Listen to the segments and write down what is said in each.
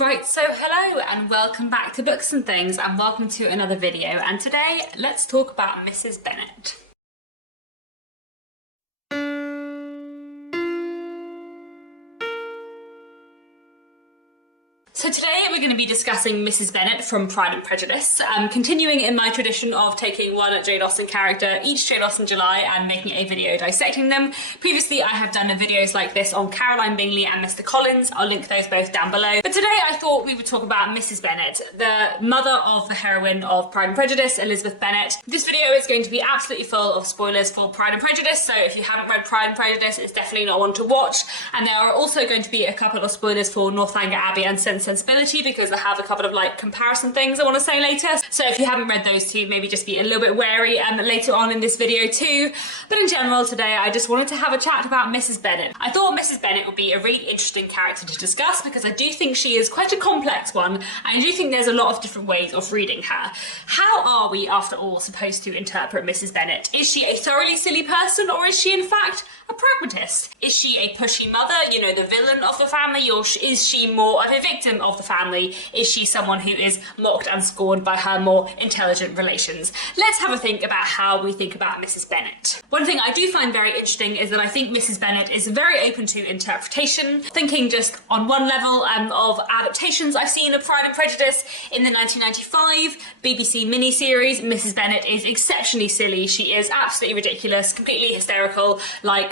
Right, so hello and welcome back to Books and Things and welcome to another video, and today let's talk about Mrs Bennet. So today we're going to be discussing Mrs Bennet from Pride and Prejudice, continuing in my tradition of taking one Jane Austen character each Jane Austen July and making a video dissecting them. Previously I have done videos like this on Caroline Bingley and Mr Collins. I'll link those both down below. But today I thought we would talk about Mrs Bennet, the mother of the heroine of Pride and Prejudice, Elizabeth Bennet. This video is going to be absolutely full of spoilers for Pride and Prejudice, so if you haven't read Pride and Prejudice, it's definitely not one to watch. And there are also going to be a couple of spoilers for Northanger, Abbey and Sensibility, because I have a couple of comparison things I want to say later. So if you haven't read those two, maybe just be a little bit wary later on in this video too. But in general today, I just wanted to have a chat about Mrs Bennet. I thought Mrs Bennet would be a really interesting character to discuss because I do think she is quite a complex one, and I do think there's a lot of different ways of reading her. How are we, after all, supposed to interpret Mrs Bennet? Is she a thoroughly silly person, or is she in fact a pragmatist? Is she a pushy mother, the villain of the family, or is she more of a victim of the family? Is she someone who is mocked and scorned by her more intelligent relations? Let's have a think about how we think about Mrs Bennet. One thing I do find very interesting is that I think Mrs Bennet is very open to interpretation. Thinking just on one level of adaptations I've seen of Pride and Prejudice in the 1995 BBC miniseries, Mrs Bennet is exceptionally silly. She is absolutely ridiculous, completely hysterical,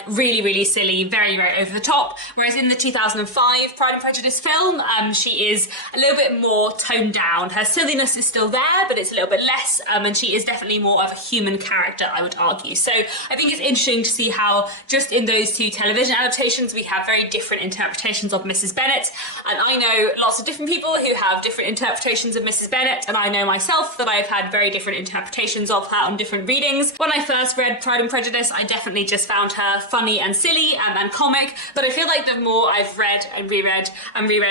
really, really silly, very, very over the top. Whereas in the 2005 Pride and Prejudice film, she is a little bit more toned down. Her silliness is still there, but it's a little bit less, and she is definitely more of a human character, I would argue. So I think it's interesting to see how just in those two television adaptations we have very different interpretations of Mrs Bennet, and I know lots of different people who have different interpretations of Mrs Bennet, and I know myself that I've had very different interpretations of her on different readings. When I first read Pride and Prejudice, I definitely just found her funny and silly and comic, but I feel like the more I've read and reread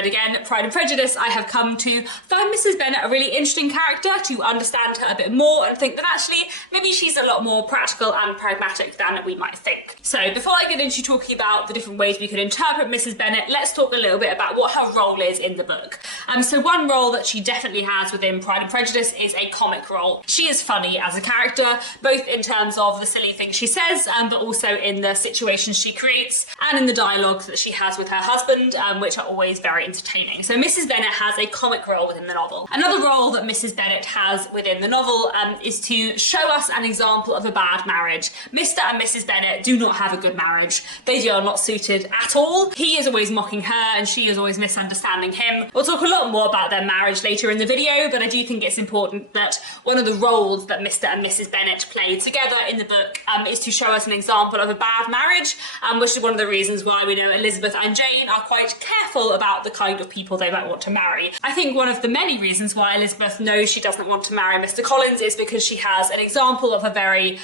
again Pride and Prejudice, I have come to find Mrs Bennet a really interesting character, to understand her a bit more and think that actually maybe she's a lot more practical and pragmatic than we might think. So before I get into talking about the different ways we could interpret Mrs Bennet, let's talk a little bit about what her role is in the book. So one role that she definitely has within Pride and Prejudice is a comic role. She is funny as a character, both in terms of the silly things she says, but also in the situations she creates and in the dialogues that she has with her husband, which are always very entertaining. So Mrs Bennet has a comic role within the novel. Another role that Mrs Bennet has within the novel is to show us an example of a bad marriage. Mr and Mrs Bennet do not have a good marriage. They are not suited at all. He is always mocking her and she is always misunderstanding him. We'll talk a lot more about their marriage later in the video, but I do think it's important that one of the roles that Mr and Mrs Bennet play together in the book is to show us an example of a bad marriage, which is one of the reasons why we know Elizabeth and Jane are quite careful about the kind of people they might want to marry. I think one of the many reasons why Elizabeth knows she doesn't want to marry Mr Collins is because she has an example of a very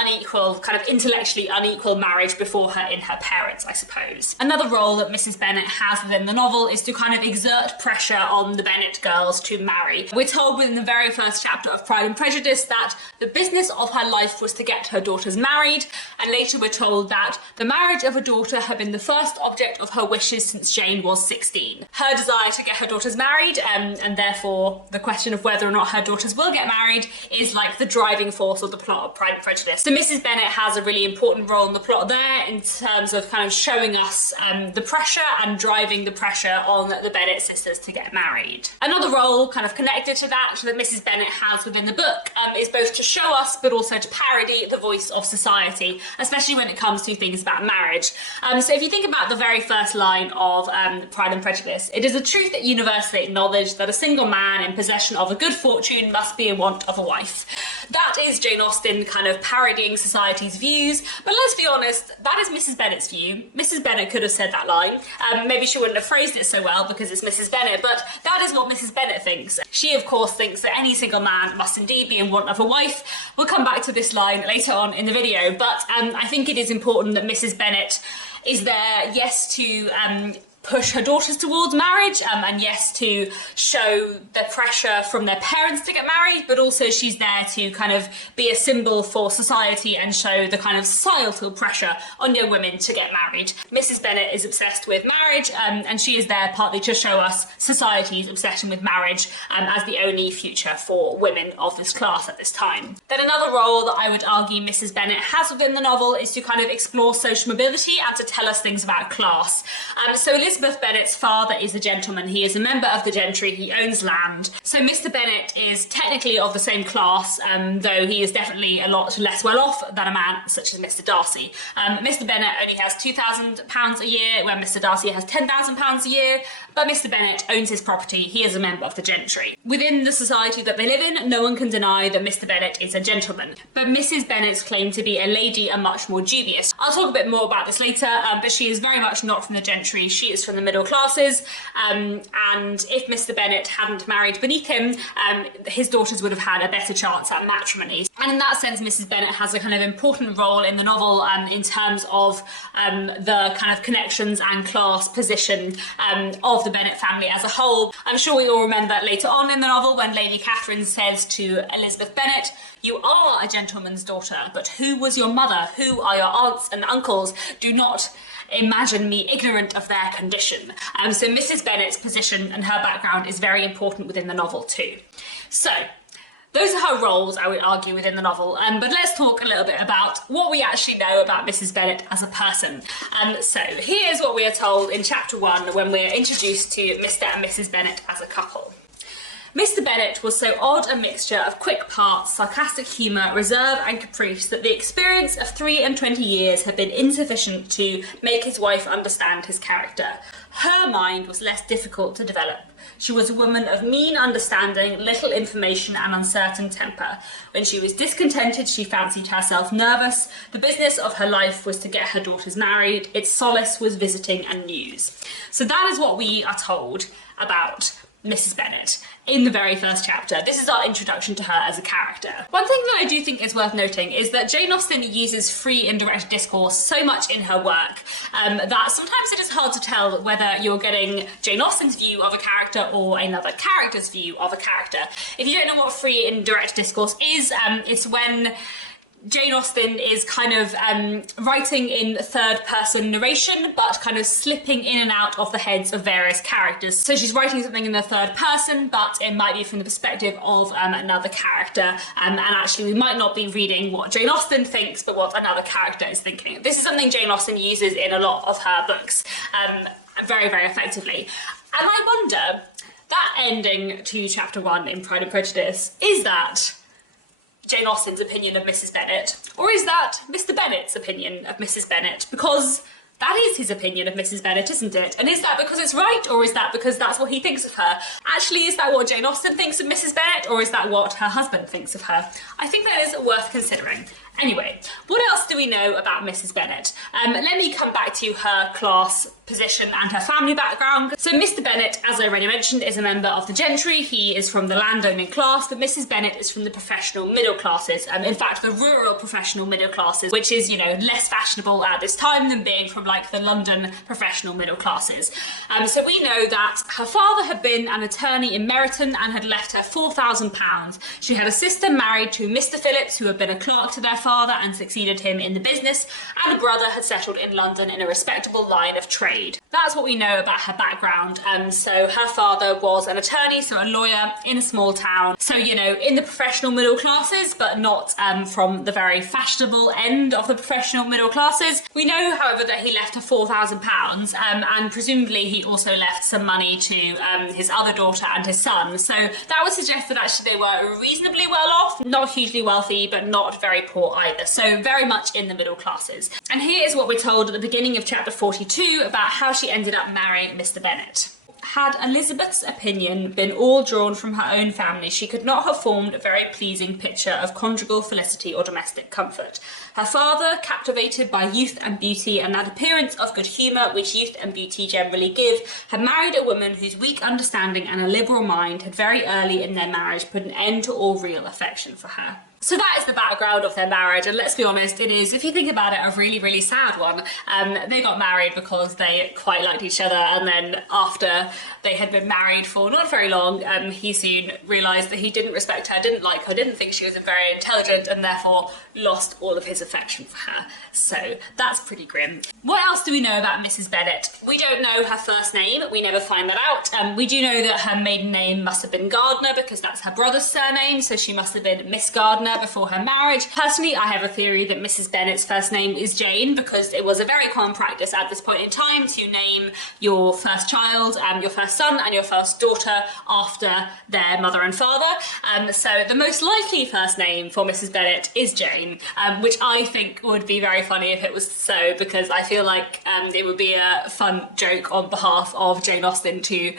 unequal, kind of intellectually unequal marriage before her in her parents, I suppose. Another role that Mrs Bennet has within the novel is to kind of exert pressure on the Bennet girls to marry. We're told within the very first chapter of Pride and Prejudice that the business of her life was to get her daughters married, and later we're told that the marriage of a daughter had been the first object of her wishes since Jane was 16. Her desire to get her daughters married, and therefore the question of whether or not her daughters will get married, is like the driving force of the plot of Pride and Prejudice. So Mrs Bennet has a really important role in the plot there in terms of kind of showing us the pressure and driving the pressure on the Bennet sisters to get married. Another role kind of connected to that Mrs Bennet has within the book is both to show us but also to parody the voice of society, especially when it comes to things about marriage. So if you think about the very first line of Pride and Prejudice, it is a truth that universally acknowledged that a single man in possession of a good fortune must be in want of a wife. That is Jane Austen kind of parodying society's views, but let's be honest, that is Mrs Bennet's view. Mrs Bennet could have said that line. Maybe she wouldn't have phrased it so well because it's Mrs Bennet, but that is what Mrs Bennet thinks. She of course thinks that any single man must indeed be in want of a wife. We'll come back to this line later on in the video, but I think it is important that Mrs Bennet is there, yes, to push her daughters towards marriage, and yes, to show the pressure from their parents to get married, but also she's there to kind of be a symbol for society and show the kind of societal pressure on young women to get married. Mrs Bennet is obsessed with marriage, and she is there partly to show us society's obsession with marriage as the only future for women of this class at this time. Then another role that I would argue Mrs Bennet has within the novel is to kind of explore social mobility and to tell us things about class. So Elizabeth Bennet's father is a gentleman. He is a member of the gentry. He owns land. So Mr Bennet is technically of the same class, though he is definitely a lot less well off than a man such as Mr Darcy. Mr Bennet only has £2,000 a year, where Mr Darcy has £10,000 a year, but Mr Bennet owns his property. He is a member of the gentry. Within the society that they live in, no one can deny that Mr Bennet is a gentleman, but Mrs Bennet's claim to be a lady are much more dubious. I'll talk a bit more about this later, but she is very much not from the gentry. She is from the middle classes, and if Mr Bennet hadn't married beneath him, his daughters would have had a better chance at matrimony. And in that sense, Mrs Bennet has a kind of important role in the novel in terms of the kind of connections and class position of the Bennet family as a whole. I'm sure we all remember later on in the novel when Lady Catherine says to Elizabeth Bennet, "You are a gentleman's daughter, but who was your mother? Who are your aunts and uncles? Do not imagine me ignorant of their condition." So Mrs Bennet's position and her background is very important within the novel too. So those are her roles, I would argue, within the novel. But let's talk a little bit about what we actually know about Mrs Bennet as a person. So here's what we are told in chapter 1 when we're introduced to Mr and Mrs Bennet as a couple. Mr Bennet was so odd a mixture of quick parts, sarcastic humour, reserve and caprice that the experience of 23 years had been insufficient to make his wife understand his character. Her mind was less difficult to develop. She was a woman of mean understanding, little information and uncertain temper. When she was discontented, she fancied herself nervous. The business of her life was to get her daughters married. Its solace was visiting and news. So that is what we are told about Mrs Bennet in the very first chapter. This is our introduction to her as a character. One thing that I do think is worth noting is that Jane Austen uses free indirect discourse so much in her work that sometimes it is hard to tell whether you're getting Jane Austen's view of a character or another character's view of a character. If you don't know what free indirect discourse is, it's when Jane Austen is kind of writing in third-person narration, but kind of slipping in and out of the heads of various characters. So she's writing something in the third person, but it might be from the perspective of another character, and actually we might not be reading what Jane Austen thinks, but what another character is thinking. This is something Jane Austen uses in a lot of her books very, very effectively. And I wonder, that ending to chapter 1 in Pride and Prejudice, is that Jane Austen's opinion of Mrs Bennet, or is that Mr Bennet's opinion of Mrs Bennet? Because that is his opinion of Mrs Bennet, isn't it? And is that because it's right, or is that because that's what he thinks of her? Actually, is that what Jane Austen thinks of Mrs Bennet, or is that what her husband thinks of her? I think that is worth considering. Anyway, what else do we know about Mrs Bennet? Let me come back to her class position and her family background. So Mr Bennet, as I already mentioned, is a member of the gentry. He is from the landowning class, but Mrs Bennet is from the professional middle classes, in fact the rural professional middle classes, which is, you know, less fashionable at this time than being from like the London professional middle classes. So we know that her father had been an attorney in Meryton and had left her £4,000. She had a sister married to Mr Phillips, who had been a clerk to their father and succeeded him in the business, and a brother had settled in London in a respectable line of trade. That's what we know about her background. So her father was an attorney, so a lawyer in a small town. So, you know, in the professional middle classes, but not from the very fashionable end of the professional middle classes. We know, however, that he left her £4,000, and presumably he also left some money to his other daughter and his son. So that would suggest that actually they were reasonably well off, not hugely wealthy, but not very poor either. So very much in the middle classes. And here is what we're told at the beginning of chapter 42 about how she ended up marrying Mr Bennet. Had Elizabeth's opinion been all drawn from her own family, she could not have formed a very pleasing picture of conjugal felicity or domestic comfort. Her father, captivated by youth and beauty and that appearance of good humour which youth and beauty generally give, had married a woman whose weak understanding and a liberal mind had very early in their marriage put an end to all real affection for her. So that is the background of their marriage, and let's be honest, it is, if you think about it, a really, really sad one. They got married because they quite liked each other, and then after they had been married for not very long, he soon realised that he didn't respect her, didn't like her, didn't think she was very intelligent, and therefore lost all of his affection for her. So that's pretty grim. What else do we know about Mrs Bennet? We don't know her first name, we never find that out. We do know that her maiden name must have been Gardner because that's her brother's surname, so she must have been Miss Gardner before her marriage. Personally, I have a theory that Mrs Bennet's first name is Jane because it was a very common practice at this point in time to name your first child, your first son and your first daughter after their mother and father. So the most likely first name for Mrs Bennet is Jane, which I think would be very funny if it was so, because I feel like it would be a fun joke on behalf of Jane Austen to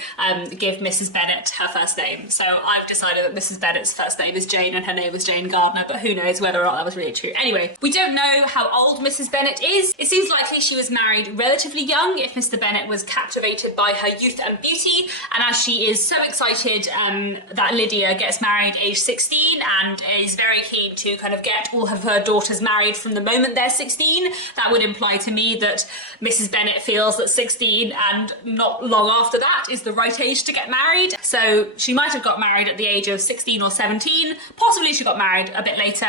give Mrs Bennet her first name. So I've decided that Mrs Bennet's first name is Jane and her name was Jane Gardner, but who knows whether or not that was really true. Anyway, we don't know how old Mrs Bennet is. It seems likely she was married relatively young if Mr Bennet was captivated by her youth and beauty, and as she is so excited that Lydia gets married age 16 and is very keen to kind of get all of her daughters married from the moment they're 16, that would imply to me that Mrs Bennet feels that 16 and not long after that is the right age to get married. So she might have got married at the age of 16 or 17, possibly she got married a bit later,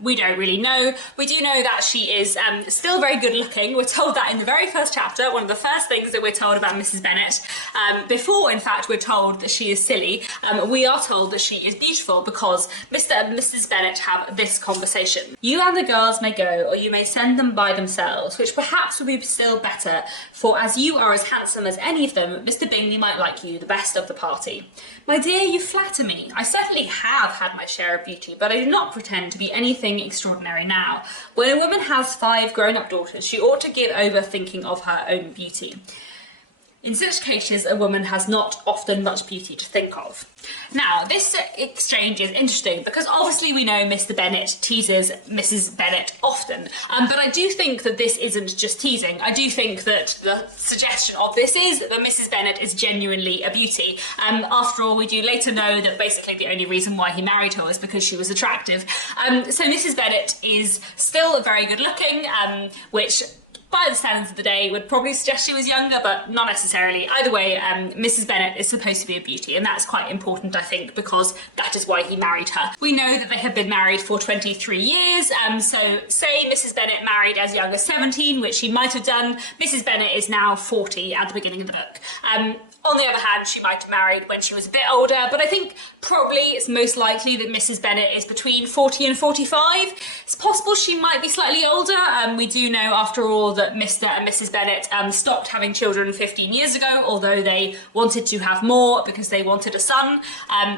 we don't really know. We do know that she is still very good looking. We're told that in the very first chapter, one of the first things that we're told about Mrs Bennet. Before, in fact, we're told that she is silly, we are told that she is beautiful because Mr and Mrs Bennet have this conversation. You and the girls may go, or you may send them by themselves, which perhaps would be still better, for as you are as handsome as any of them, Mr Bingley might like you the best of the party. My dear, you flatter me. I certainly have had my share of beauty, but I do not pretend to be anything extraordinary now. When a woman has 5 grown-up daughters, she ought to give over thinking of her own beauty. In such cases, a woman has not often much beauty to think of. Now, this exchange is interesting because obviously we know Mr Bennet teases Mrs Bennet often, but I do think that this isn't just teasing. I do think that the suggestion of this is that Mrs Bennet is genuinely a beauty. After all, we do later know that basically the only reason why he married her was because she was attractive. So Mrs Bennet is still very good looking, which by the standards of the day would probably suggest she was younger, but not necessarily. Either way, Mrs Bennet is supposed to be a beauty, and that's quite important, I think, because that is why he married her. We know that they have been married for 23 years, so say Mrs Bennet married as young as 17, which she might have done. Mrs Bennet is now 40 at the beginning of the book. On the other hand, she might have married when she was a bit older, but I think probably it's most likely that Mrs Bennet is between 40 and 45. It's possible she might be slightly older. We do know, after all, that Mr and Mrs Bennet stopped having children 15 years ago, although they wanted to have more because they wanted a son,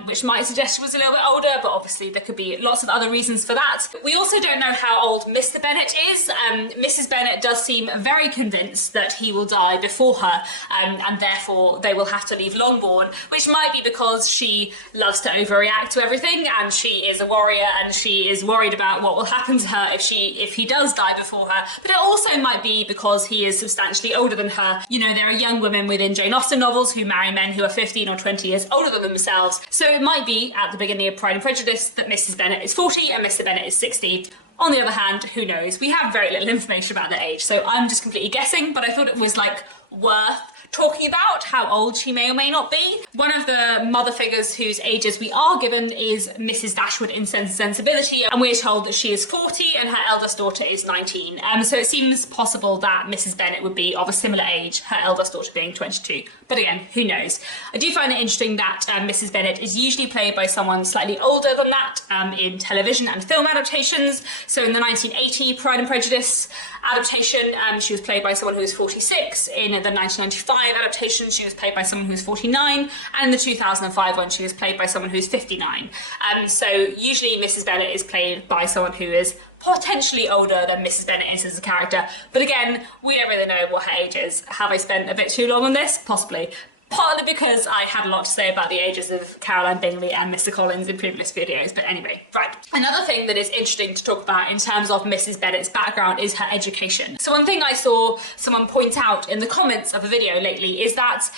which might suggest she was a little bit older, but obviously there could be lots of other reasons for that. We also don't know how old Mr Bennet is. Mrs Bennet does seem very convinced that he will die before her, and therefore they will have to leave Longbourn, which might be because she loves to overreact to everything and she is a warrior and she is worried about what will happen to her if he does die before her. But it also might be because he is substantially older than her. You know, there are young women within Jane Austen novels who marry men who are 15 or 20 years older than themselves. So it might be at the beginning of Pride and Prejudice that Mrs Bennet is 40 and Mr Bennet is 60. On the other hand, who knows? We have very little information about their age, so I'm just completely guessing, but I thought it was worth talking about how old she may or may not be. One of the mother figures whose ages we are given is Mrs Dashwood in Sensibility, and we're told that she is 40 and her eldest daughter is 19. So it seems possible that Mrs Bennet would be of a similar age, her eldest daughter being 22. But again, who knows? I do find it interesting that Mrs Bennet is usually played by someone slightly older than that in television and film adaptations. So in the 1980 Pride and Prejudice adaptation, she was played by someone who was 46. In the 1995 adaptation, she was played by someone who was 49, and in the 2005 one, she was played by someone who's 59. So usually Mrs Bennet is played by someone who is potentially older than Mrs Bennet is as a character, but again, we don't really know what her age is. Have I spent a bit too long on this? Possibly. partly because I had a lot to say about the ages of Caroline Bingley and Mr Collins in previous videos, but anyway, right. Another thing that is interesting to talk about in terms of Mrs Bennet's background is her education. So one thing I saw someone point out in the comments of a video lately is that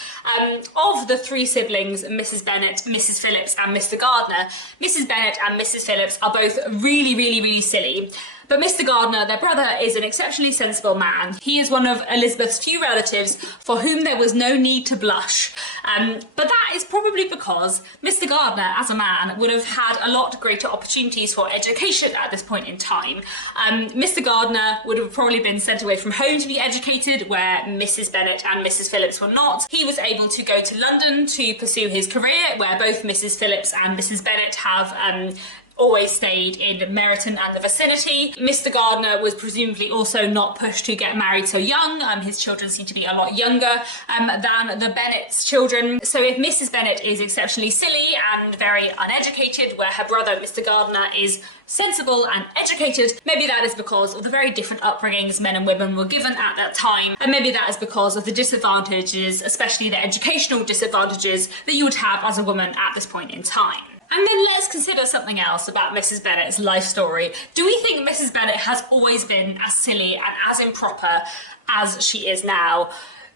of the three siblings, Mrs Bennet, Mrs Phillips and Mr Gardiner, Mrs Bennet and Mrs Phillips are both really silly. But Mr Gardiner, their brother, is an exceptionally sensible man. He is one of Elizabeth's few relatives for whom there was no need to blush. But that is probably because Mr Gardiner, as a man, would have had a lot greater opportunities for education at this point in time. Mr Gardiner would have probably been sent away from home to be educated, where Mrs Bennet and Mrs Phillips were not. He was able to go to London to pursue his career, where both Mrs Phillips and Mrs Bennet have always stayed in Meryton and the vicinity. Mr Gardiner was presumably also not pushed to get married so young. His children seem to be a lot younger than the Bennet's children. So if Mrs Bennet is exceptionally silly and very uneducated, where her brother Mr Gardiner is sensible and educated, maybe that is because of the very different upbringings men and women were given at that time, and maybe that is because of the disadvantages, especially the educational disadvantages, that you would have as a woman at this point in time. And then let's consider something else about Mrs Bennet's life story. Do we think Mrs Bennet has always been as silly and as improper as she is now?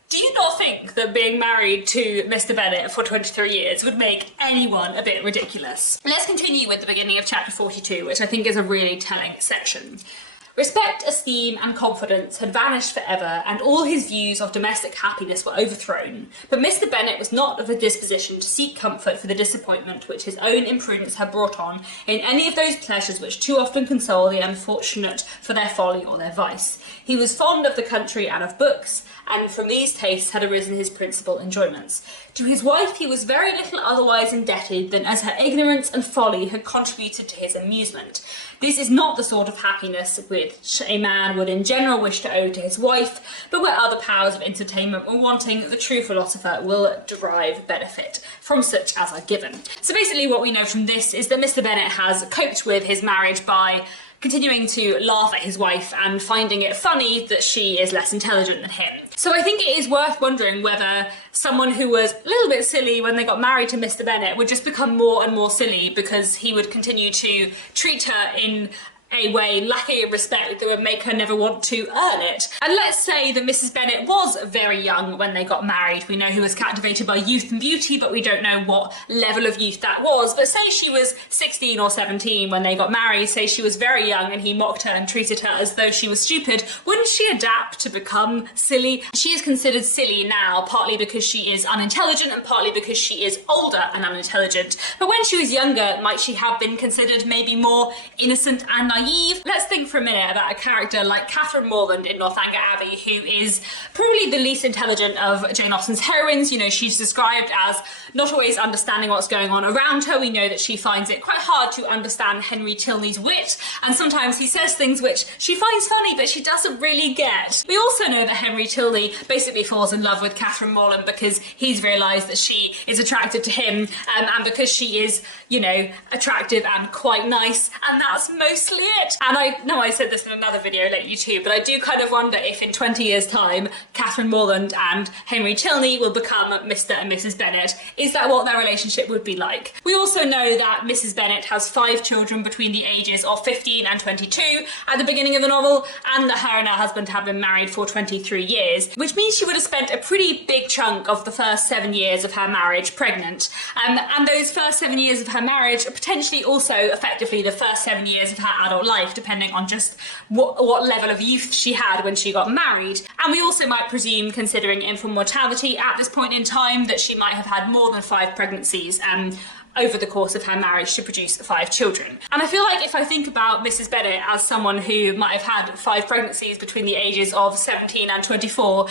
Do you not think that being married to Mr Bennet for 23 years would make anyone a bit ridiculous? Let's continue with the beginning of chapter 42, which I think is a really telling section. Respect, esteem and confidence had vanished forever, and all his views of domestic happiness were overthrown. But Mr Bennet was not of a disposition to seek comfort for the disappointment which his own imprudence had brought on in any of those pleasures which too often console the unfortunate for their folly or their vice. He was fond of the country and of books, and from these tastes had arisen his principal enjoyments. To his wife he was very little otherwise indebted than as her ignorance and folly had contributed to his amusement. This is not the sort of happiness which a man would in general wish to owe to his wife, but where other powers of entertainment were wanting, the true philosopher will derive benefit from such as are given. So basically what we know from this is that Mr Bennet has coped with his marriage by continuing to laugh at his wife and finding it funny that she is less intelligent than him. So I think it is worth wondering whether someone who was a little bit silly when they got married to Mr Bennet would just become more and more silly because he would continue to treat her in a way lacking in respect that would make her never want to earn it. And let's say that Mrs Bennet was very young when they got married. We know he was captivated by youth and beauty, but we don't know what level of youth that was. But say she was 16 or 17 when they got married, say she was very young and he mocked her and treated her as though she was stupid, wouldn't she adapt to become silly? She is considered silly now, partly because she is unintelligent and partly because she is older and unintelligent. But when she was younger, might she have been considered maybe more innocent and naive? Let's think for a minute about a character like Catherine Morland in Northanger Abbey, who is probably the least intelligent of Jane Austen's heroines. You know, she's described as not always understanding what's going on around her. We know that she finds it quite hard to understand Henry Tilney's wit, and sometimes he says things which she finds funny but she doesn't really get. We also know that Henry Tilney basically falls in love with Catherine Morland because he's realised that she is attracted to him, and because she is, you know, attractive and quite nice, and that's mostly it. And I know I said this in another video lately too, but I do kind of wonder if in 20 years time Catherine Morland and Henry Tilney will become Mr and Mrs Bennet. Is that what their relationship would be like? We also know that Mrs Bennet has 5 children between the ages of 15 and 22 at the beginning of the novel, and that her and her husband have been married for 23 years, which means she would have spent a pretty big chunk of the first 7 years of her marriage pregnant. And those first 7 years of her marriage are potentially also effectively the first 7 years of her adult life, depending on just what level of youth she had when she got married. And we also might presume, considering infant mortality at this point in time, that she might have had more than 5 pregnancies over the course of her marriage to produce 5 children. And I feel like if I think about Mrs Bennet as someone who might have had 5 pregnancies between the ages of 17 and 24,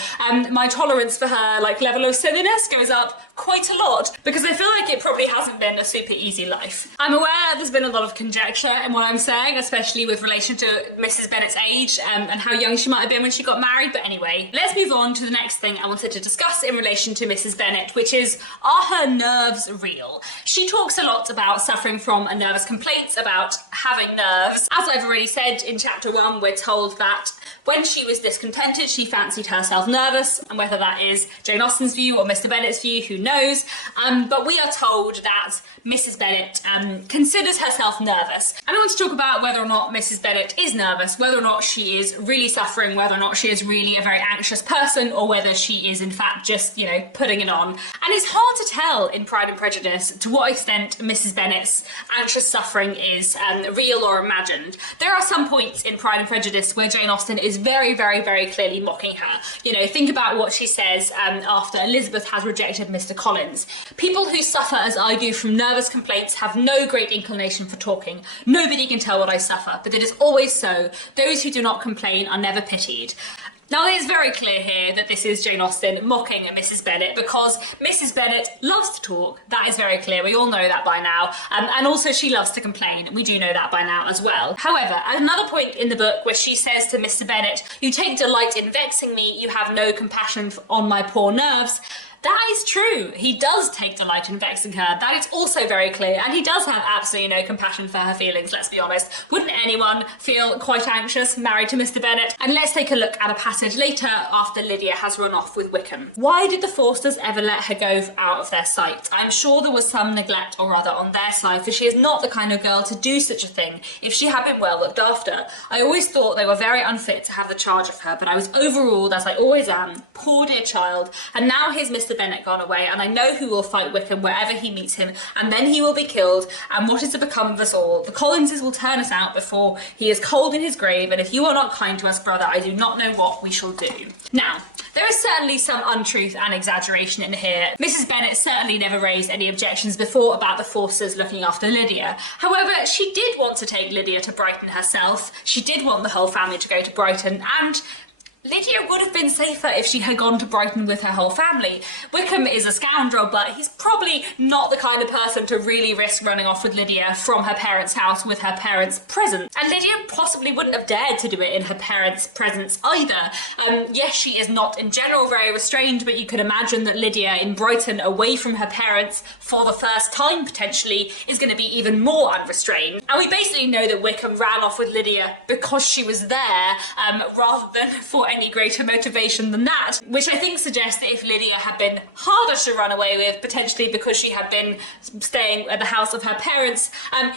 my tolerance for her level of silliness goes up quite a lot, because I feel like it probably hasn't been a super easy life. I'm aware there's been a lot of conjecture in what I'm saying, especially with relation to Mrs Bennet's age and how young she might have been when she got married, but anyway, let's move on to the next thing I wanted to discuss in relation to Mrs Bennet, which is, are her nerves real? She talks a lot about suffering from nervous complaints, about having nerves. As I've already said in chapter 1, we're told that when she was discontented, she fancied herself nervous, and whether that is Jane Austen's view or Mr Bennet's view, who knows, but we are told that Mrs Bennet considers herself nervous. And I want to talk about whether or not Mrs Bennet is nervous, whether or not she is really suffering, whether or not she is really a very anxious person, or whether she is in fact just, you know, putting it on. And it's hard to tell in Pride and Prejudice to what extent Mrs Bennet's anxious suffering is real or imagined. There are some points in Pride and Prejudice where Jane Austen is very, very, very clearly mocking her. You know, think about what she says after Elizabeth has rejected Mr Collins. People who suffer as I do from nervous complaints have no great inclination for talking. Nobody can tell what I suffer, but it is always so. Those who do not complain are never pitied. Now, it's very clear here that this is Jane Austen mocking Mrs Bennet, because Mrs Bennet loves to talk. That is very clear. We all know that by now. And also she loves to complain. We do know that by now as well. However, at another point in the book where she says to Mr Bennet, "You take delight in vexing me, you have no compassion on my poor nerves," that is true. He does take delight in vexing her. That is also very clear. And he does have absolutely no compassion for her feelings, let's be honest. Wouldn't anyone feel quite anxious married to Mr Bennet? And let's take a look at a passage later after Lydia has run off with Wickham. Why did the Forsters ever let her go out of their sight? I'm sure there was some neglect, or rather on their side, for she is not the kind of girl to do such a thing if she had been well looked after. I always thought they were very unfit to have the charge of her, but I was overruled, as I always am. Poor dear child. And now here's Mr Bennet gone away, and I know who will fight Wickham wherever he meets him, and then he will be killed, and what is to become of us all? The Collinses will turn us out before he is cold in his grave, and if you are not kind to us, brother, I do not know what we shall do. Now, there is certainly some untruth and exaggeration in here. Mrs Bennet certainly never raised any objections before about the Forsters looking after Lydia. However, she did want to take Lydia to Brighton herself. She did want the whole family to go to Brighton, and Lydia would have been safer if she had gone to Brighton with her whole family. Wickham is a scoundrel, but he's probably not the kind of person to really risk running off with Lydia from her parents' house with her parents present. And Lydia possibly wouldn't have dared to do it in her parents' presence either. Yes, she is not in general very restrained, but you could imagine that Lydia in Brighton, away from her parents for the first time potentially, is going to be even more unrestrained. And we basically know that Wickham ran off with Lydia because she was there, rather than for any greater motivation than that, which I think suggests that if Lydia had been harder to run away with, potentially because she had been staying at the house of her parents,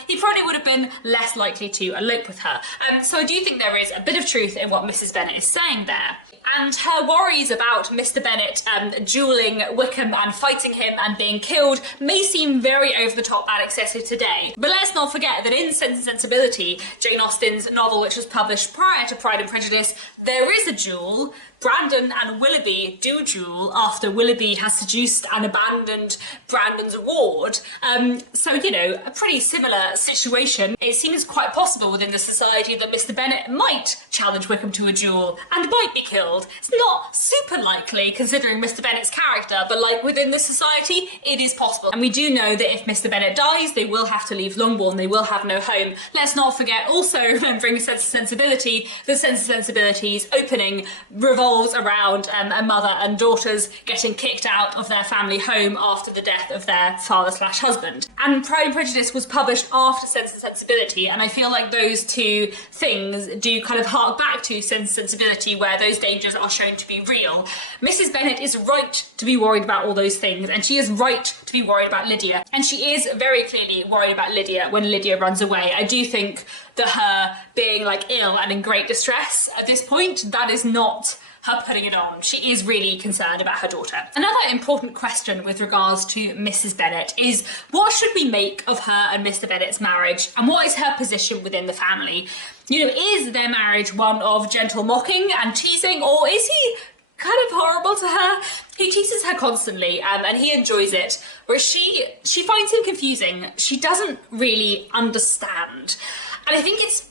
he probably would have been less likely to elope with her. So I do think there is a bit of truth in what Mrs Bennet is saying there. And her worries about Mr Bennet duelling Wickham and fighting him and being killed may seem very over the top and excessive today. But let's not forget that in Sense and Sensibility, Jane Austen's novel, which was published prior to Pride and Prejudice, there is a duel. Brandon and Willoughby do duel after Willoughby has seduced and abandoned Brandon's ward. So, you know, a pretty similar situation. It seems quite possible within the society that Mr Bennet might challenge Wickham to a duel and might be killed. It's not super likely considering Mr Bennet's character, but like within the society, it is possible. And we do know that if Mr Bennet dies, they will have to leave Longbourn, they will have no home. Let's not forget also, remembering Sense and Sensibility, the Sense and Sensibility's opening revolves around a mother and daughters getting kicked out of their family home after the death of their father/husband. And Pride and Prejudice was published after Sense and Sensibility, and I feel like those two things do kind of hark back to Sense and Sensibility, where those dangers are shown to be real. Mrs Bennet is right to be worried about all those things, and she is right to be worried about Lydia, and she is very clearly worried about Lydia when Lydia runs away. I do think that her being like ill and in great distress at this point, that is not her putting it on. She is really concerned about her daughter. Another important question with regards to Mrs Bennet is, what should we make of her and Mr Bennet's marriage, and what is her position within the family? You know, is their marriage one of gentle mocking and teasing, or is he kind of horrible to her? He teases her constantly, and he enjoys it, whereas she finds him confusing. She doesn't really understand. And I think it's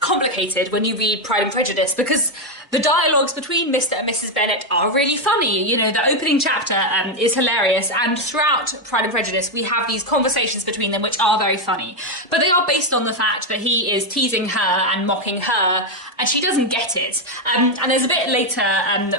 complicated when you read Pride and Prejudice, because The dialogues between Mr. and Mrs. Bennet are really funny. You know, the opening chapter is hilarious, and throughout Pride and Prejudice we have these conversations between them which are very funny. But they are based on the fact that he is teasing her and mocking her, and she doesn't get it. And there's a bit later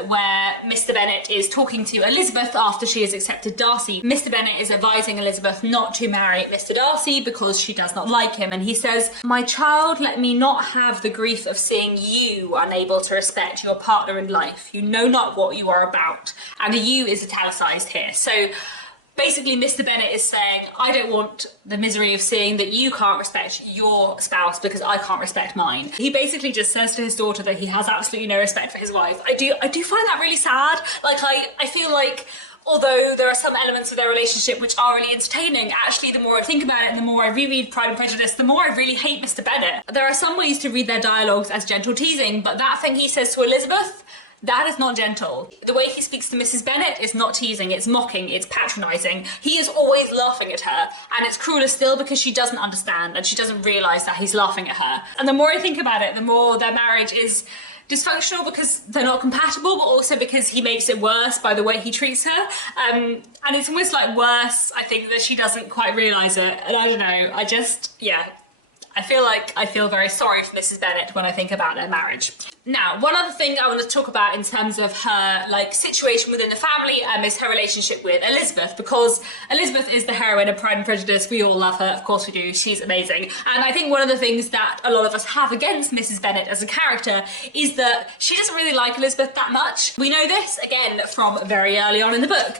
where Mr. Bennet is talking to Elizabeth after she has accepted Darcy. Mr. Bennet is advising Elizabeth not to marry Mr. Darcy because she does not like him, and he says, "My child, let me not have the grief of seeing you unable to respect your partner in life. You know not what you are about." And the "you" is italicized here. So basically Mr. Bennet is saying, I don't want the misery of seeing that you can't respect your spouse because I can't respect mine. He basically just says to his daughter that he has absolutely no respect for his wife. I do find that really sad. Like, I feel like although there are some elements of their relationship which are really entertaining, actually the more I think about it and the more I reread Pride and Prejudice, the more I really hate Mr. Bennet. There are some ways to read their dialogues as gentle teasing, but that thing he says to Elizabeth, that is not gentle. The way he speaks to Mrs. Bennet is not teasing, it's mocking, it's patronising. He is always laughing at her, and it's crueler still because she doesn't understand and she doesn't realise that he's laughing at her. And the more I think about it, the more their marriage is dysfunctional because they're not compatible, but also because he makes it worse by the way he treats her. And it's almost like worse, I think, that she doesn't quite realise it. And I don't know, I feel very sorry for Mrs. Bennet when I think about their marriage. Now, one other thing I want to talk about in terms of her situation within the family is her relationship with Elizabeth, because Elizabeth is the heroine of Pride and Prejudice. We all love her, of course we do, she's amazing. And I think one of the things that a lot of us have against Mrs. Bennet as a character is that she doesn't really like Elizabeth that much. We know this, again, from very early on in the book.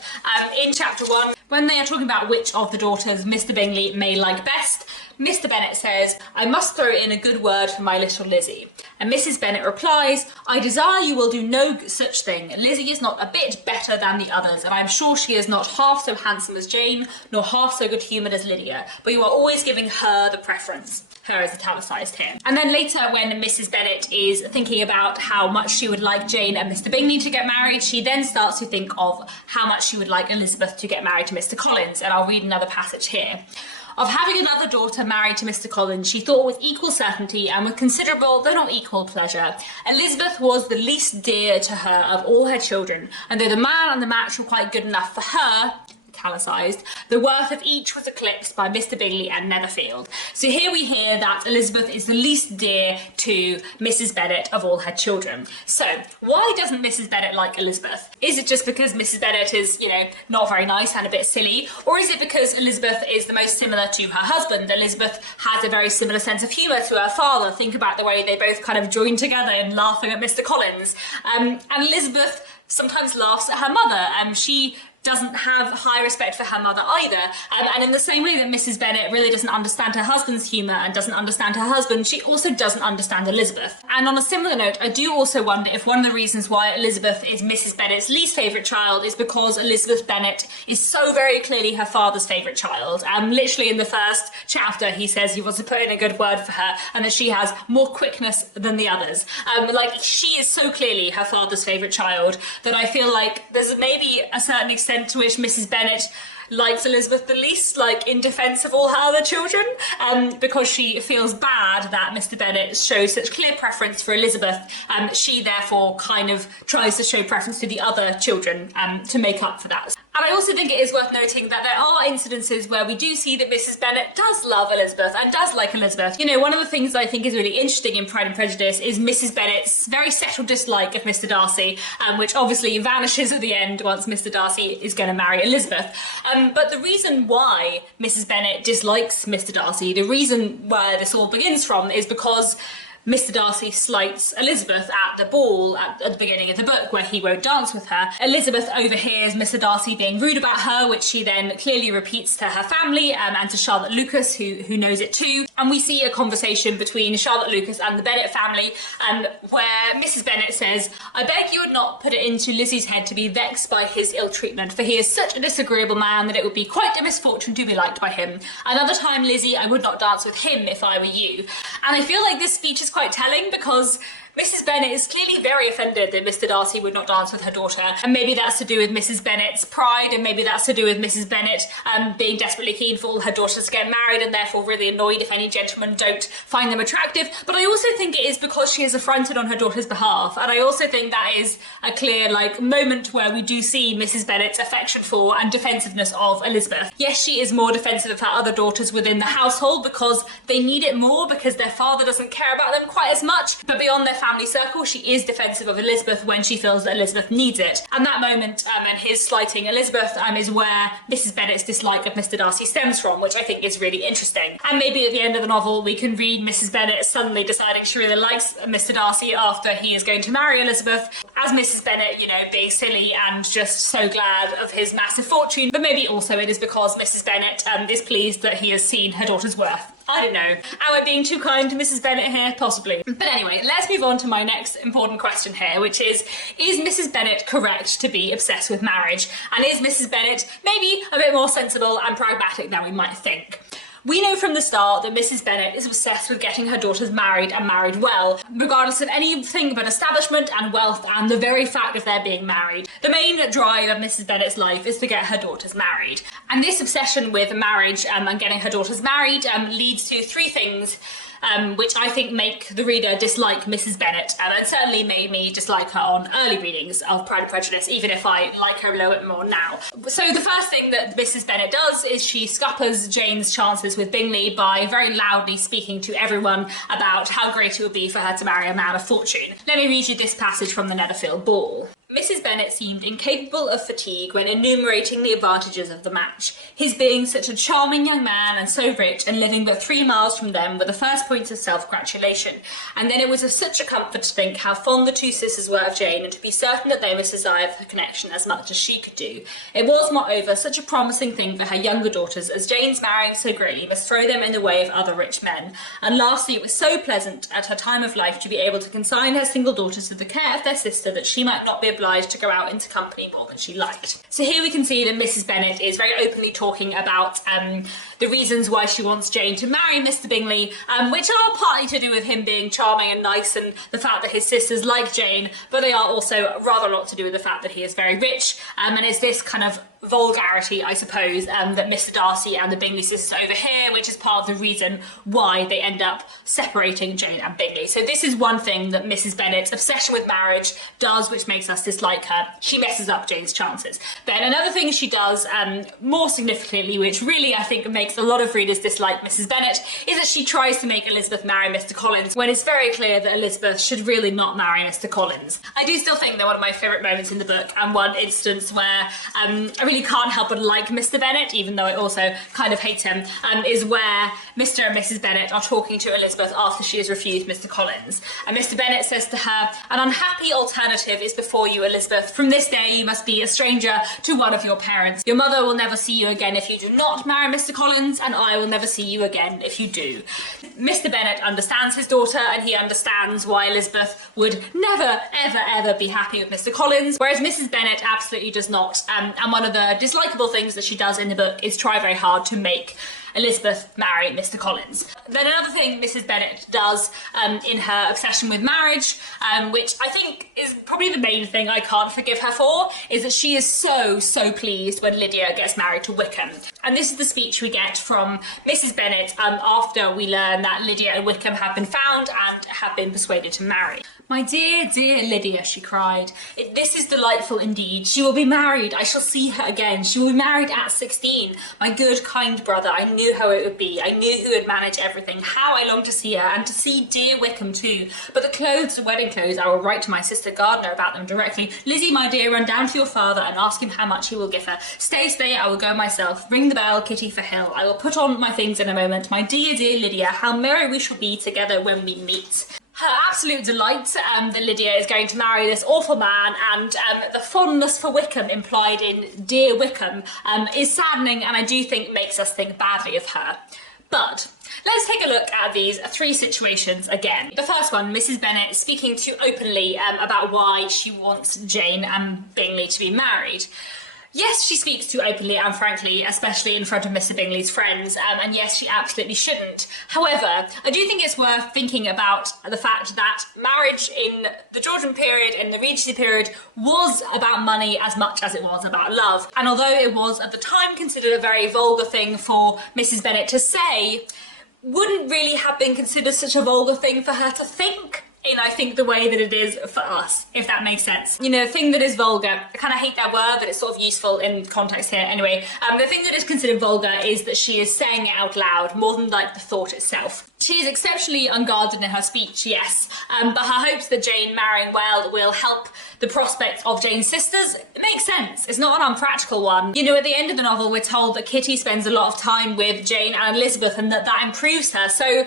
In chapter 1, when they are talking about which of the daughters Mr. Bingley may like best, Mr. Bennet says, "I must throw in a good word for my little Lizzie." And Mrs. Bennet replies, "I desire you will do no such thing. Lizzie is not a bit better than the others, and I am sure she is not half so handsome as Jane, nor half so good-humoured as Lydia, but you are always giving her the preference." Her is italicized here. And then later, when Mrs. Bennet is thinking about how much she would like Jane and Mr. Bingley to get married, she then starts to think of how much she would like Elizabeth to get married to Mr. Collins, and I'll read another passage here. "Of having another daughter married to Mr. Collins, she thought with equal certainty and with considerable, though not equal, pleasure. Elizabeth was the least dear to her of all her children, and though the man and the match were quite good enough for her," italicized, "the worth of each was eclipsed by Mr. Bingley and Netherfield." So here we hear that Elizabeth is the least dear to Mrs. Bennet of all her children. So why doesn't Mrs. Bennet like Elizabeth? Is it just because Mrs. Bennet is, not very nice and a bit silly? Or is it because Elizabeth is the most similar to her husband? Elizabeth has a very similar sense of humour to her father. Think about the way they both kind of join together in laughing at Mr. Collins. And Elizabeth sometimes laughs at her mother, and she doesn't have high respect for her mother either. And in the same way that Mrs. Bennet really doesn't understand her husband's humour and doesn't understand her husband, she also doesn't understand Elizabeth. And on a similar note, I do also wonder if one of the reasons why Elizabeth is Mrs. Bennet's least favourite child is because Elizabeth Bennet is so very clearly her father's favourite child. Literally in the first chapter, he says he wants to put in a good word for her and that she has more quickness than the others. She is so clearly her father's favourite child that I feel like there's maybe a certain extent to which Mrs. Bennet likes Elizabeth the least, in defence of all her other children, because she feels bad that Mr. Bennet shows such clear preference for Elizabeth. She therefore kind of tries to show preference to the other children to make up for that. And I also think it is worth noting that there are incidences where we do see that Mrs. Bennet does love Elizabeth and does like Elizabeth. One of the things that I think is really interesting in Pride and Prejudice is Mrs. Bennet's very settled dislike of Mr. Darcy, which obviously vanishes at the end once Mr. Darcy is going to marry Elizabeth. But the reason why Mrs. Bennet dislikes Mr. Darcy, the reason where this all begins from, is because Mr. Darcy slights Elizabeth at the ball at the beginning of the book where he won't dance with her. Elizabeth overhears Mr. Darcy being rude about her, which she then clearly repeats to her family and to Charlotte Lucas, who knows it too. And we see a conversation between Charlotte Lucas and the Bennet family where Mrs. Bennet says, "I beg you would not put it into Lizzie's head to be vexed by his ill treatment, for he is such a disagreeable man that it would be quite a misfortune to be liked by him. Another time, Lizzie, I would not dance with him if I were you." And I feel like this speech is quite telling because Mrs Bennet is clearly very offended that Mr Darcy would not dance with her daughter, and maybe that's to do with Mrs Bennet's pride, and maybe that's to do with Mrs Bennet being desperately keen for all her daughters to get married and therefore really annoyed if any gentlemen don't find them attractive. But I also think it is because she is affronted on her daughter's behalf, and I also think that is a clear moment where we do see Mrs Bennet's affection for and defensiveness of Elizabeth. Yes, she is more defensive of her other daughters within the household because they need it more, because their father doesn't care about them quite as much, but beyond their family circle she is defensive of Elizabeth when she feels that Elizabeth needs it. And that moment and his slighting Elizabeth is where Mrs Bennet's dislike of Mr Darcy stems from, which I think is really interesting. And maybe at the end of the novel we can read Mrs Bennet suddenly deciding she really likes Mr Darcy after he is going to marry Elizabeth, as Mrs Bennet, being silly and just so glad of his massive fortune. But maybe also it is because Mrs Bennet is pleased that he has seen her daughter's worth. I don't know. Am I being too kind to Mrs Bennet here? Possibly. But anyway, let's move on to my next important question here, which is Mrs Bennet correct to be obsessed with marriage? And is Mrs Bennet maybe a bit more sensible and pragmatic than we might think? We know from the start that Mrs Bennet is obsessed with getting her daughters married and married well, regardless of anything but establishment and wealth and the very fact of their being married. The main drive of Mrs Bennet's life is to get her daughters married. And this obsession with marriage and getting her daughters married leads to three things which I think make the reader dislike Mrs Bennet, and certainly made me dislike her on early readings of Pride and Prejudice, even if I like her a little bit more now. So the first thing that Mrs Bennet does is she scuppers Jane's chances with Bingley by very loudly speaking to everyone about how great it would be for her to marry a man of fortune. Let me read you this passage from the Netherfield Ball. Mrs Bennet seemed incapable of fatigue when enumerating the advantages of the match. His being such a charming young man and so rich, and living but 3 miles from them, were the first points of self-gratulation. And then it was of such a comfort to think how fond the two sisters were of Jane, and to be certain that they must desire her connection as much as she could do. It was, moreover, such a promising thing for her younger daughters, as Jane's marrying so greatly must throw them in the way of other rich men. And lastly, it was so pleasant at her time of life to be able to consign her single daughters to the care of their sister, that she might not be obliged to go out into company more than she liked. So here we can see that Mrs Bennet is very openly talking about the reasons why she wants Jane to marry Mr Bingley, which are partly to do with him being charming and nice and the fact that his sisters like Jane, but they are also rather a lot to do with the fact that he is very rich, and it's this kind of vulgarity, I suppose, that Mr Darcy and the Bingley sisters overhear, which is part of the reason why they end up separating Jane and Bingley. So this is one thing that Mrs Bennet's obsession with marriage does, which makes us dislike her. She messes up Jane's chances. Then another thing she does, more significantly, which really I think makes a lot of readers dislike Mrs Bennet, is that she tries to make Elizabeth marry Mr Collins, when it's very clear that Elizabeth should really not marry Mr Collins. I do still think they're one of my favourite moments in the book, and one instance where I really can't help but like Mr Bennet, even though I also kind of hate him, is where Mr and Mrs Bennet are talking to Elizabeth after she has refused Mr Collins. And Mr Bennet says to her, "An unhappy alternative is before you, Elizabeth. From this day you must be a stranger to one of your parents. Your mother will never see you again if you do not marry Mr Collins, and I will never see you again if you do." Mr Bennet understands his daughter, and he understands why Elizabeth would never, ever, ever be happy with Mr Collins, whereas Mrs Bennet absolutely does not. And one of the dislikable things that she does in the book is try very hard to make Elizabeth marry Mr Collins. Then another thing Mrs Bennet does in her obsession with marriage, which I think is probably the main thing I can't forgive her for, is that she is so pleased when Lydia gets married to Wickham. And this is the speech we get from Mrs Bennet after we learn that Lydia and Wickham have been found and have been persuaded to marry. "My dear, dear Lydia," she cried, "this is delightful indeed. She will be married. I shall see her again. She will be married at 16. My good, kind brother. I knew how it would be. I knew who would manage everything. How I long to see her, and to see dear Wickham too. But the clothes, the wedding clothes, I will write to my sister Gardiner about them directly. Lizzie, my dear, run down to your father and ask him how much he will give her. Stay, I will go myself. Ring the bell, Kitty, for Hill. I will put on my things in a moment. My dear, dear Lydia, how merry we shall be together when we meet." Her absolute delight that Lydia is going to marry this awful man, and the fondness for Wickham implied in dear Wickham is saddening, and I do think makes us think badly of her. But let's take a look at these three situations again. The first one, Mrs Bennet speaking to openly about why she wants Jane and Bingley to be married. Yes, she speaks too openly and frankly, especially in front of Mr Bingley's friends, and yes, she absolutely shouldn't. However, I do think it's worth thinking about the fact that marriage in the Georgian period, in the Regency period, was about money as much as it was about love. And although it was at the time considered a very vulgar thing for Mrs Bennet to say, wouldn't really have been considered such a vulgar thing for her to think, in I think the way that it is for us, if that makes sense. You know, the thing that is vulgar, I kind of hate that word, but it's sort of useful in context here anyway. The thing that is considered vulgar is that she is saying it out loud more than like the thought itself. She is exceptionally unguarded in her speech, yes, but her hopes that Jane marrying well will help the prospects of Jane's sisters, it makes sense. It's not an unpractical one. You know, at the end of the novel, we're told that Kitty spends a lot of time with Jane and Elizabeth and that improves her. So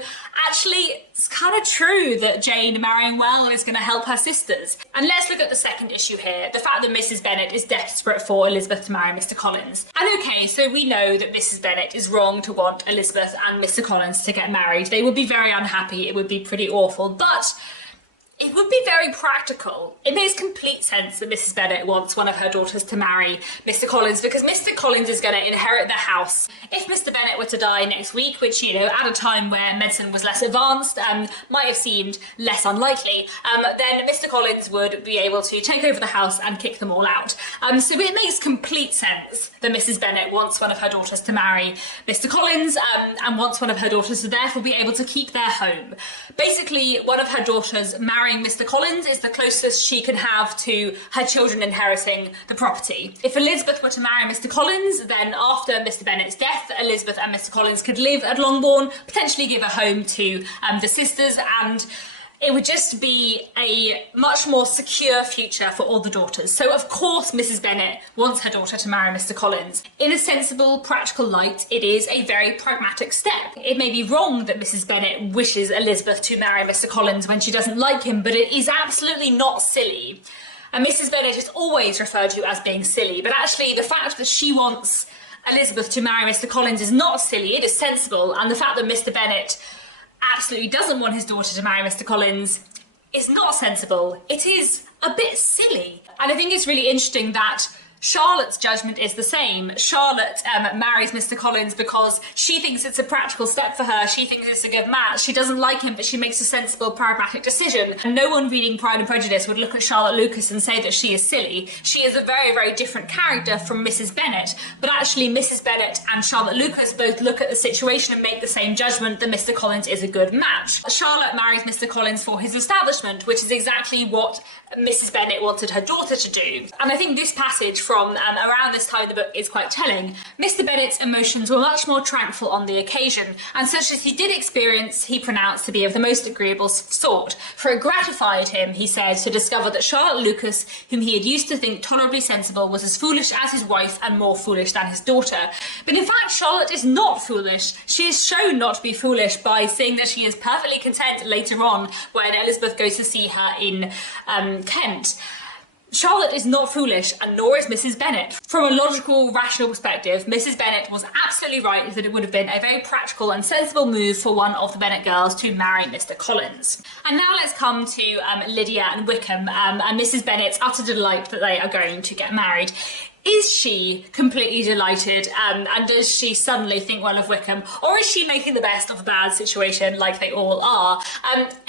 actually, it's kind of true that Jane marrying well is going to help her sisters. And let's look at the second issue here, the fact that Mrs Bennet is desperate for Elizabeth to marry Mr Collins. And okay, so we know that Mrs Bennet is wrong to want Elizabeth and Mr Collins to get married. They would be very unhappy, it would be pretty awful, but it would be very practical. It makes complete sense that Mrs Bennet wants one of her daughters to marry Mr Collins because Mr Collins is going to inherit the house. If Mr Bennet were to die next week, which, you know, at a time where medicine was less advanced, might have seemed less unlikely, then Mr Collins would be able to take over the house and kick them all out. So it makes complete sense that Mrs Bennet wants one of her daughters to marry Mr Collins and wants one of her daughters to therefore be able to keep their home. Basically, one of her daughters marrying Mr Collins is the closest she can have to her children inheriting the property. If Elizabeth were to marry Mr Collins, then after Mr Bennet's death, Elizabeth and Mr Collins could live at Longbourn, potentially give a home to the sisters, and it would just be a much more secure future for all the daughters. So of course Mrs Bennet wants her daughter to marry Mr Collins. In a sensible, practical light, it is a very pragmatic step. It may be wrong that Mrs Bennet wishes Elizabeth to marry Mr Collins when she doesn't like him, but it is absolutely not silly. And Mrs Bennet is always referred to as being silly, but actually the fact that she wants Elizabeth to marry Mr Collins is not silly, it is sensible, and the fact that Mr Bennet absolutely doesn't want his daughter to marry Mr Collins is not sensible. It is a bit silly. And I think it's really interesting that Charlotte's judgment is the same. Charlotte marries Mr Collins because she thinks it's a practical step for her. She thinks it's a good match. She doesn't like him, but she makes a sensible, pragmatic decision. And no one reading Pride and Prejudice would look at Charlotte Lucas and say that she is silly. She is a very, very different character from Mrs Bennet. But actually, Mrs Bennet and Charlotte Lucas both look at the situation and make the same judgment that Mr Collins is a good match. Charlotte marries Mr Collins for his establishment, which is exactly what Mrs Bennet wanted her daughter to do. And I think this passage from around this time in the book is quite telling. Mr Bennet's emotions were much more tranquil on the occasion, and such as he did experience he pronounced to be of the most agreeable sort, for it gratified him, he said, to discover that Charlotte Lucas, whom he had used to think tolerably sensible, was as foolish as his wife and more foolish than his daughter. But in fact Charlotte is not foolish. She is shown not to be foolish by saying that she is perfectly content later on when Elizabeth goes to see her in Kent. Charlotte is not foolish, and nor is Mrs Bennet. From a logical, rational perspective, Mrs Bennet was absolutely right that it would have been a very practical and sensible move for one of the Bennet girls to marry Mr Collins. And now let's come to Lydia and Wickham and Mrs Bennet's utter delight that they are going to get married. Is she completely delighted and does she suddenly think well of Wickham, or is she making the best of a bad situation like they all are?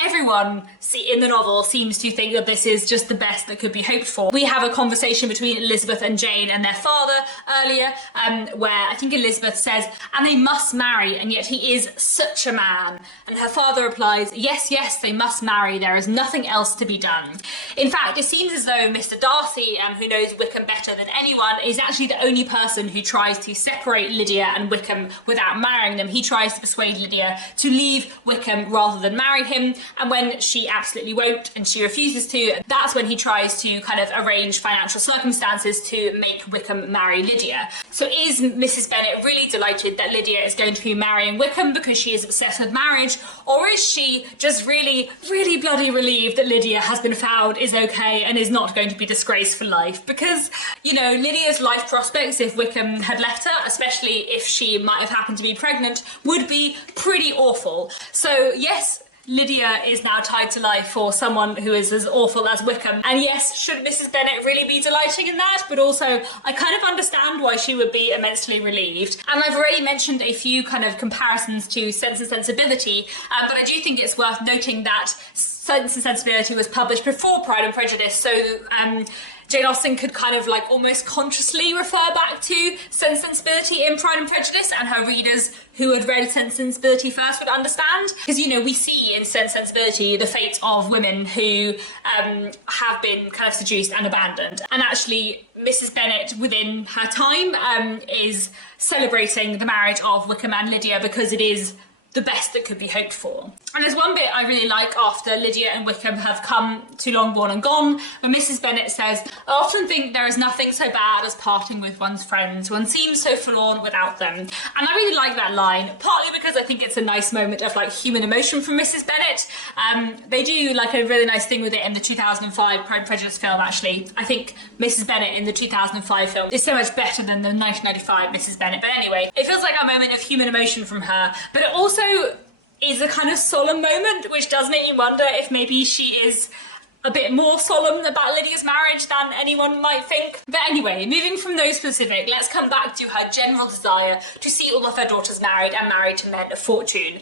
Everyone in the novel seems to think that this is just the best that could be hoped for. We have a conversation between Elizabeth and Jane and their father earlier where I think Elizabeth says, and they must marry, and yet he is such a man. And her father replies, yes, yes, they must marry, there is nothing else to be done. In fact, it seems as though Mr Darcy, who knows Wickham better than anyone, is actually the only person who tries to separate Lydia and Wickham without marrying them. He tries to persuade Lydia to leave Wickham rather than marry him, and when she absolutely won't and she refuses to, that's when he tries to kind of arrange financial circumstances to make Wickham marry Lydia. So is Mrs Bennet really delighted that Lydia is going to be marrying Wickham because she is obsessed with marriage, or is she just really, really bloody relieved that Lydia has been found, is okay, and is not going to be disgraced for life? Because, you know, Lydia's life prospects, if Wickham had left her, especially if she might have happened to be pregnant, would be pretty awful. So yes, Lydia is now tied to life for someone who is as awful as Wickham. And yes, should Mrs Bennet really be delighting in that? But also, I kind of understand why she would be immensely relieved. And I've already mentioned a few kind of comparisons to Sense and Sensibility, but I do think it's worth noting that Sense and Sensibility was published before Pride and Prejudice, so Jane Austen could kind of like almost consciously refer back to Sense and Sensibility in Pride and Prejudice, and her readers who had read Sense and Sensibility first would understand. Because, you know, we see in Sense and Sensibility the fate of women who have been kind of seduced and abandoned. And actually, Mrs Bennet, within her time, is celebrating the marriage of Wickham and Lydia because it is the best that could be hoped for. And there's one bit I really like after Lydia and Wickham have come to Longbourn and gone, when Mrs Bennet says, "I often think there is nothing so bad as parting with one's friends. One seems so forlorn without them." And I really like that line, partly because I think it's a nice moment of like human emotion from Mrs Bennet. They do like a really nice thing with it in the 2005 Pride and Prejudice film, actually. I think Mrs Bennet in the 2005 film is so much better than the 1995 Mrs Bennet. But anyway, it feels like a moment of human emotion from her, but it also is a kind of solemn moment, which does make you wonder if maybe she is a bit more solemn about Lydia's marriage than anyone might think. But anyway, moving from those specific, let's come back to her general desire to see all of her daughters married and married to men of fortune.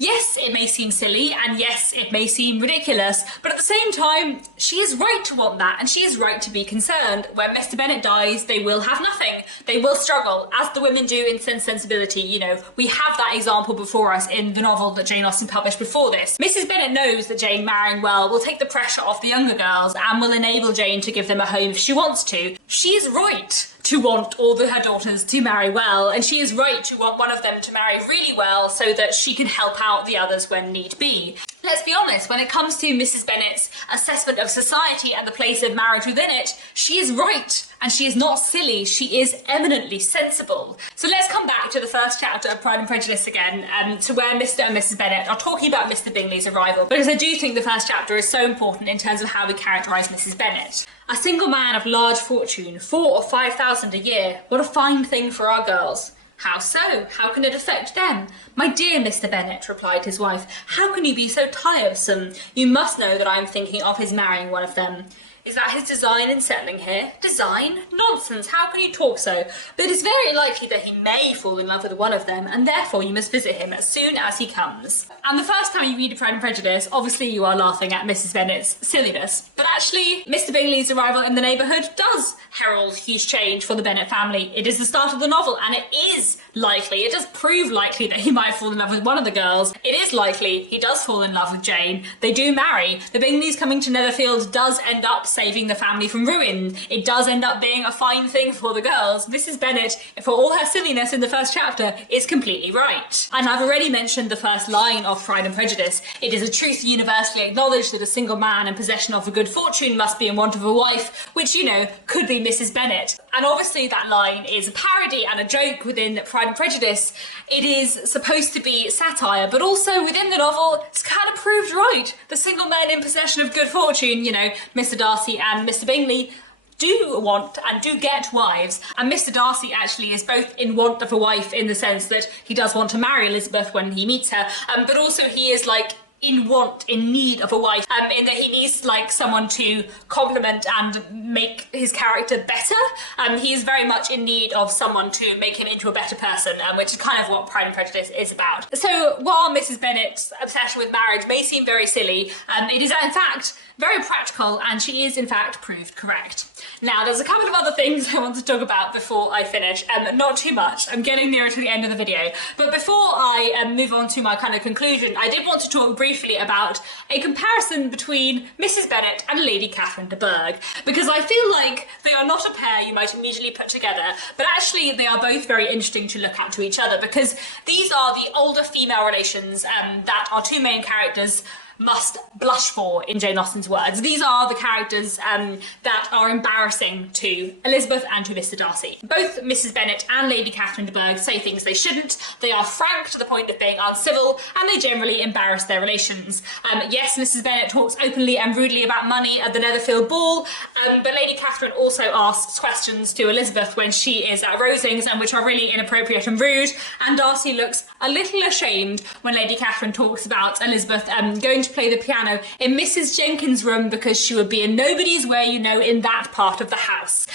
Yes, it may seem silly, and yes, it may seem ridiculous, but at the same time, she is right to want that, and she is right to be concerned. When Mr Bennet dies, they will have nothing. They will struggle, as the women do in Sense and Sensibility. You know, we have that example before us in the novel that Jane Austen published before this. Mrs Bennet knows that Jane marrying well will take the pressure off the younger girls and will enable Jane to give them a home if she wants to. She is right to want all her daughters to marry well, and she is right to want one of them to marry really well so that she can help out the others when need be. Let's be honest, when it comes to Mrs Bennet's assessment of society and the place of marriage within it, she is right, and she is not silly, she is eminently sensible. So let's come back to the first chapter of Pride and Prejudice again, to where Mr and Mrs Bennet are talking about Mr Bingley's arrival, because I do think the first chapter is so important in terms of how we characterise Mrs Bennet. "A single man of large fortune, 4,000 or 5,000 a year. What a fine thing for our girls." "How so? How can it affect them?" "My dear Mr Bennet," replied his wife, "how can you be so tiresome? You must know that I am thinking of his marrying one of them." "Is that his design in settling here?" "Design? Nonsense, how can you talk so? But it is very likely that he may fall in love with one of them, and therefore you must visit him as soon as he comes." And the first time you read Pride and Prejudice, obviously you are laughing at Mrs Bennet's silliness. But actually, Mr Bingley's arrival in the neighbourhood does herald huge change for the Bennet family. It is the start of the novel, and it is likely, it does prove likely that he might fall in love with one of the girls. It is likely he does fall in love with Jane. They do marry. The Bingleys coming to Netherfield does end up saving the family from ruin. It does end up being a fine thing for the girls. Mrs Bennet, for all her silliness in the first chapter, is completely right. And I've already mentioned the first line of Pride and Prejudice. "It is a truth universally acknowledged that a single man in possession of a good fortune must be in want of a wife," which, you know, could be Mrs Bennet. And obviously that line is a parody and a joke within Pride and Prejudice. It is supposed to be satire, but also within the novel, it's kind of proved right. The single men in possession of good fortune, you know, Mr Darcy and Mr Bingley, do want and do get wives. And Mr Darcy actually is both in want of a wife in the sense that he does want to marry Elizabeth when he meets her, but also he is like in want, in need of a wife, in that he needs like someone to complement and make his character better. He is very much in need of someone to make him into a better person, which is kind of what Pride and Prejudice is about. So while Mrs Bennet's obsession with marriage may seem very silly, it is in fact very practical, and she is in fact proved correct. Now, there's a couple of other things I want to talk about before I finish, not too much. I'm getting nearer to the end of the video. But before I move on to my kind of conclusion, I did want to talk briefly about a comparison between Mrs Bennet and Lady Catherine de Bourgh, because I feel like they are not a pair you might immediately put together, but actually they are both very interesting to look at to each other, because these are the older female relations that our two main characters must blush for, in Jane Austen's words. These are the characters that are embarrassing to Elizabeth and to Mr Darcy. Both Mrs Bennet and Lady Catherine de Bourgh say things they shouldn't, they are frank to the point of being uncivil, and they generally embarrass their relations. Yes, Mrs Bennet talks openly and rudely about money at the Netherfield ball, but Lady Catherine also asks questions to Elizabeth when she is at Rosings, and which are really inappropriate and rude, and Darcy looks a little ashamed when Lady Catherine talks about Elizabeth going to play the piano in Mrs Jenkins' room because she would be in nobody's way, you know, in that part of the house.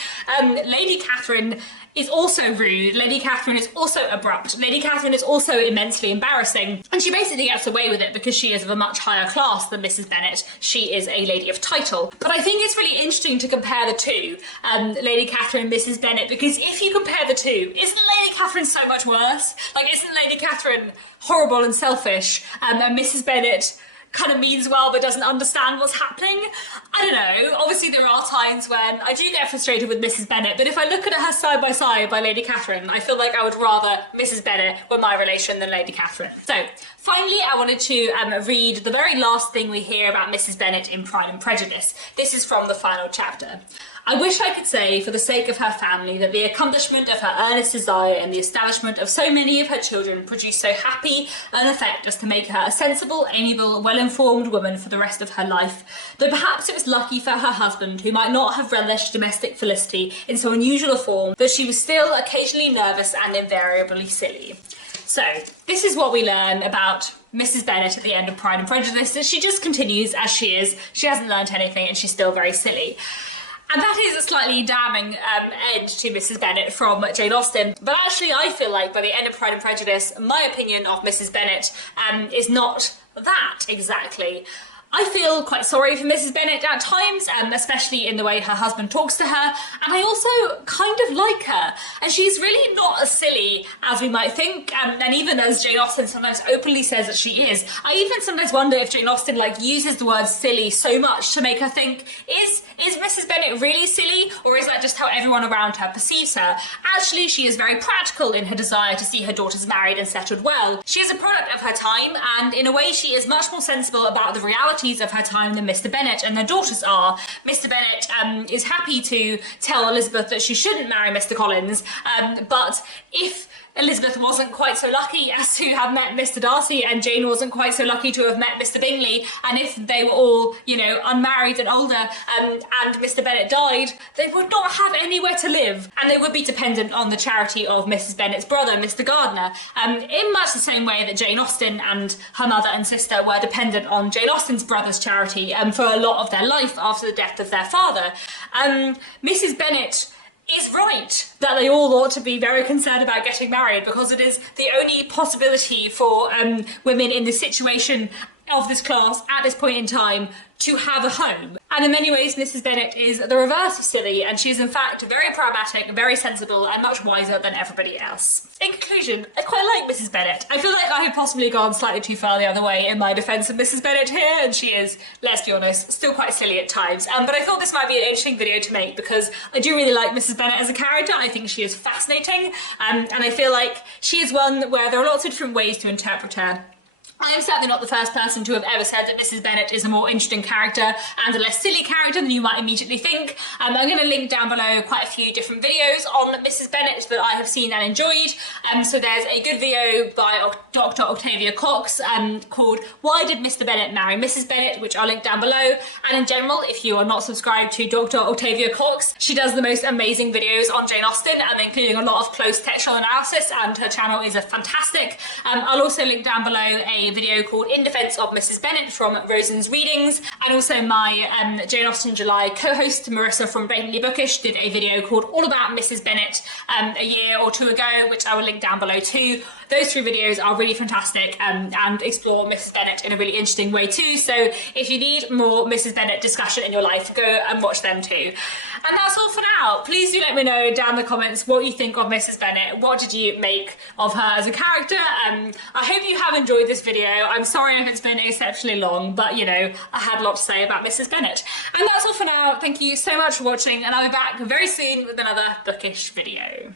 Lady Catherine is also rude, Lady Catherine is also abrupt, Lady Catherine is also immensely embarrassing, and she basically gets away with it because she is of a much higher class than Mrs Bennet. She is a lady of title. But I think it's really interesting to compare the two, Lady Catherine and Mrs Bennet, because if you compare the two, isn't Lady Catherine so much worse? Like, isn't Lady Catherine horrible and selfish, and Mrs Bennet kind of means well but doesn't understand what's happening? I don't know. Obviously there are times when I do get frustrated with Mrs Bennet, but if I look at her side by side by Lady Catherine, I feel like I would rather Mrs Bennet were my relation than Lady Catherine. So finally, I wanted to read the very last thing we hear about Mrs Bennet in Pride and Prejudice. This is from the final chapter. I wish I could say, for the sake of her family, that the accomplishment of her earnest desire and the establishment of so many of her children produced so happy an effect as to make her a sensible, amiable, well-informed woman for the rest of her life. Though perhaps it was lucky for her husband, who might not have relished domestic felicity in so unusual a form, that she was still occasionally nervous and invariably silly. So, this is what we learn about Mrs Bennet at the end of Pride and Prejudice, that she just continues as she is, she hasn't learnt anything, and she's still very silly. And that is a slightly damning end to Mrs Bennet from Jane Austen. But actually, I feel like by the end of Pride and Prejudice, my opinion of Mrs Bennet is not that exactly. I feel quite sorry for Mrs Bennet at times, especially in the way her husband talks to her, and I also kind of like her. And she's really not as silly as we might think, and even as Jane Austen sometimes openly says that she is. I even sometimes wonder if Jane Austen uses the word silly so much to make her think, is Mrs Bennet really silly, or is that just how everyone around her perceives her? Actually, she is very practical in her desire to see her daughters married and settled well. She is a product of her time, and in a way she is much more sensible about the reality of her time than Mr Bennet and their daughters are. Mr Bennet is happy to tell Elizabeth that she shouldn't marry Mr Collins, but if Elizabeth wasn't quite so lucky as to have met Mr Darcy, and Jane wasn't quite so lucky to have met Mr Bingley, and if they were all, you know, unmarried and older, and Mr Bennet died, they would not have anywhere to live, and they would be dependent on the charity of Mrs Bennet's brother, Mr Gardiner, in much the same way that Jane Austen and her mother and sister were dependent on Jane Austen's brother's charity for a lot of their life after the death of their father. Mrs Bennet is right that they all ought to be very concerned about getting married, because it is the only possibility for women in this situation of this class at this point in time to have a home. And in many ways, Mrs Bennet is the reverse of silly, and she's in fact very pragmatic, very sensible, and much wiser than everybody else. In conclusion, I quite like Mrs Bennet. I feel like I have possibly gone slightly too far the other way in my defence of Mrs Bennet here, and she is, let's be honest, still quite silly at times. But I thought this might be an interesting video to make because I do really like Mrs Bennet as a character. I think she is fascinating, and I feel like she is one where there are lots of different ways to interpret her. I am certainly not the first person to have ever said that Mrs Bennet is a more interesting character and a less silly character than you might immediately think. I'm going to link down below quite a few different videos on Mrs Bennet that I have seen and enjoyed. So there's a good video by Dr Octavia Cox called Why Did Mr Bennet Marry Mrs Bennet, which I'll link down below. And in general, if you are not subscribed to Dr Octavia Cox, she does the most amazing videos on Jane Austen, and including a lot of close textual analysis, and her channel is fantastic. I'll also link down below a video called In Defence of Mrs Bennet from Rosen's Readings, and also my Jane Austen July co-host Marissa from Blatantly Bookish did a video called All About Mrs Bennet a year or two ago, which I will link down below too. Those three videos are really fantastic and explore Mrs Bennet in a really interesting way too, so if you need more Mrs Bennet discussion in your life, go and watch them too. And that's all for now. Please do let me know down in the comments what you think of Mrs Bennet. What did you make of her as a character? I hope you have enjoyed this video. I'm sorry if it's been exceptionally long, but you know, I had a lot to say about Mrs Bennet. And that's all for now. Thank you so much for watching, and I'll be back very soon with another bookish video.